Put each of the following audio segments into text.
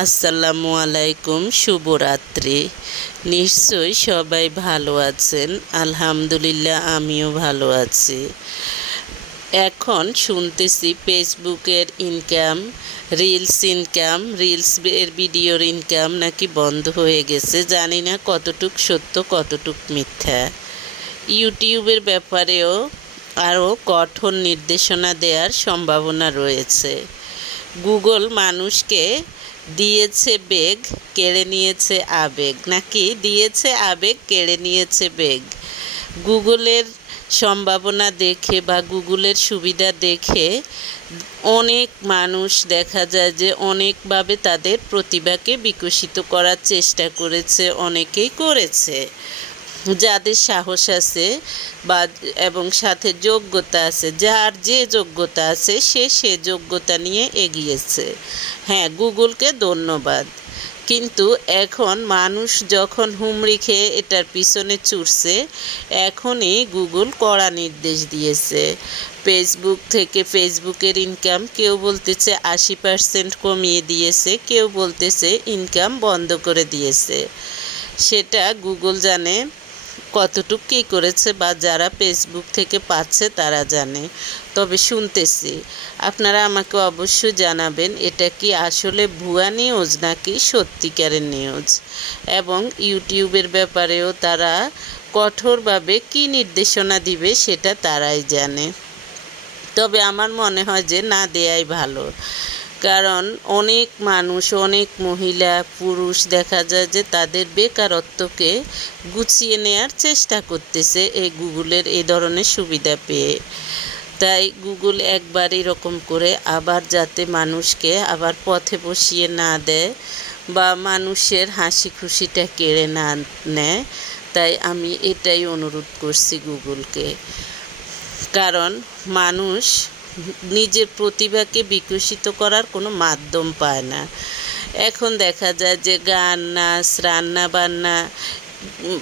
আসসালামু আলাইকুম, শুভরাত্রি। নিশ্চয়ই সবাই ভালো আছেন। আলহামদুলিল্লাহ, আমিও ভালো আছি। এখন শুনতেছি ফেসবুকের ইনকাম রিলস ইনকাম রিলস এর ভিডিওর ইনকাম নাকি বন্ধ হয়ে গেছে। জানি না কতটুক সত্য, কতটুক মিথ্যা। ইউটিউবের ব্যাপারেও আরও কঠোর নির্দেশনা দেওয়ার সম্ভাবনা রয়েছে। গুগল মানুষকে দিয়েছে বেগ, কেড়ে নিয়েছে আবেগ। নাকি দিয়েছে আবেগ, কেড়ে নিয়েছে বেগ? গুগলের সম্ভাবনা দেখে বা গুগলের সুবিধা দেখে অনেক মানুষ দেখা যায় যে অনেকভাবে তাদের প্রতিভাকে বিকশিত করার চেষ্টা করেছে, অনেকেই করেছে। যাদের সাহস আছে বা এবং সাথে যোগ্যতা আছে, যার যে যোগ্যতা আছে, সে সে যোগ্যতা নিয়ে এগিয়েছে। হ্যাঁ গুগলকে ধন্যবাদ। কিন্তু এখন মানুষ যখন হুমড়ি খেয়ে এটার পিছনে ছুটছে, এখনই গুগল কড়া নির্দেশ দিয়েছে। ফেসবুক থেকে ফেসবুকের ইনকাম কেউ বলতেছে আশি পার্সেন্ট কমিয়ে দিয়েছে, কেউ বলতেছে ইনকাম বন্ধ করে দিয়েছে। সেটা গুগল জানে। কতটুকু কী করেছে বা যারা ফেসবুক থেকে পাচ্ছে তারা জানে। তবে শুনতেছি, আপনারা আমাকে অবশ্যই জানাবেন, এটা কি আসলে ভুয়া নিউজ নাকি সত্যিকারের নিউজ এবং ইউটিউবের ব্যাপারেও তারা কঠোরভাবে কি নির্দেশনা দিবে সেটা তারাই জানে। তবে আমার মনে হয় যে না দেয়াই ভালো। কারণ অনেক মানুষ, অনেক মহিলা, পুরুষ দেখা যায় যে তাদের বেকারত্বকে গুছিয়ে নেয়ার চেষ্টা করতেছে এই গুগলের এই ধরনের সুবিধা পেয়ে। তাই গুগল একবার এরকম করে আবার যাতে মানুষকে আবার পথে বসিয়ে না দেয় বা মানুষের হাসি খুশিটা কেড়ে না নেয়, তাই আমি এটাই অনুরোধ করছি গুগলকে। কারণ মানুষ নিজের প্রতিভাকে বিকশিত করার কোনো মাধ্যম পায় না। এখন দেখা যায় যে গান নাচ রান্না বান্না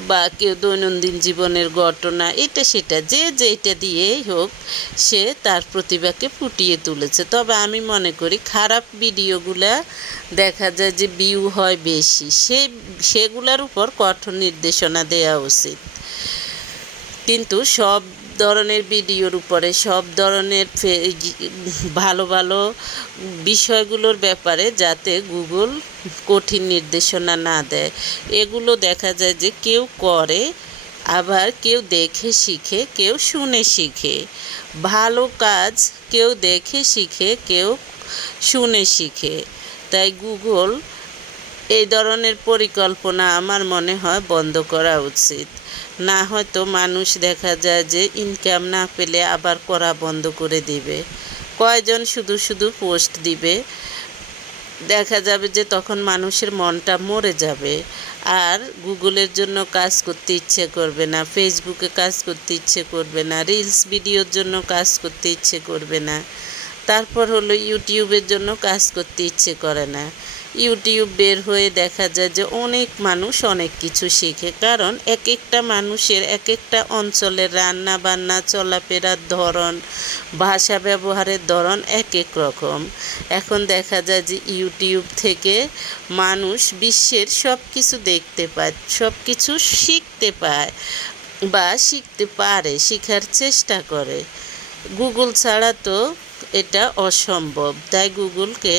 বা কেউ দৈনন্দিন জীবনের ঘটনা, এটা সেটা, যে যেটা দিয়েই হোক, সে তার প্রতিভাকে ফুটিয়ে তুলেছে। তবে আমি মনে করি খারাপ ভিডিওগুলা দেখা যায় যে ভিউ হয় বেশি। সে, সেগুলোর উপর কঠোর নির্দেশনা দেওয়া উচিত। কিন্তু সব ধরনের ভিডিওর উপরে, সব ধরনের ভালো ভালো বিষয়গুলোর ব্যাপারে যাতে গুগল কঠিন নির্দেশনা না দেয়। এগুলো দেখা যায় যে কেউ করে, আবার কেউ দেখে শিখে, কেউ শুনে শিখে। ভালো কাজ কেউ দেখে শিখে, কেউ শুনে শিখে। তাই গুগল এই ধরনের পরিকল্পনা আমার মনে হয় বন্ধ করা উচিত। না হয়তো মানুষ দেখা যায় যে ইনকাম না পেলে আবার করা বন্ধ করে দিবে। কয়জন শুধু শুধু পোস্ট দিবে? দেখা যাবে যে তখন মানুষের মনটা মরে যাবে। আর গুগলের জন্য কাজ করতে ইচ্ছে করবে না ফেসবুকে কাজ করতে ইচ্ছে করবে না রিলস ভিডিওর জন্য কাজ করতে ইচ্ছে করবে না। তারপর হলো ইউটিউবের জন্য কাজ করতে ইচ্ছে করে না। ইউটিউব বের হয়ে দেখা যায় যে অনেক মানুষ অনেক কিছু শেখে। কারণ এক একটা মানুষের এক একটা অঞ্চলের রান্না বান্না চলাফেরার ধরন, ভাষা ব্যবহারের ধরন এক এক রকম। এখন দেখা যায় যে ইউটিউব থেকে মানুষ বিশ্বের সব কিছু দেখতে পায় সব কিছু শিখতে পায় বা শিখতে পারে, শেখার চেষ্টা করে। গুগল ছাড়া তো এটা অসম্ভব। তাই গুগলকে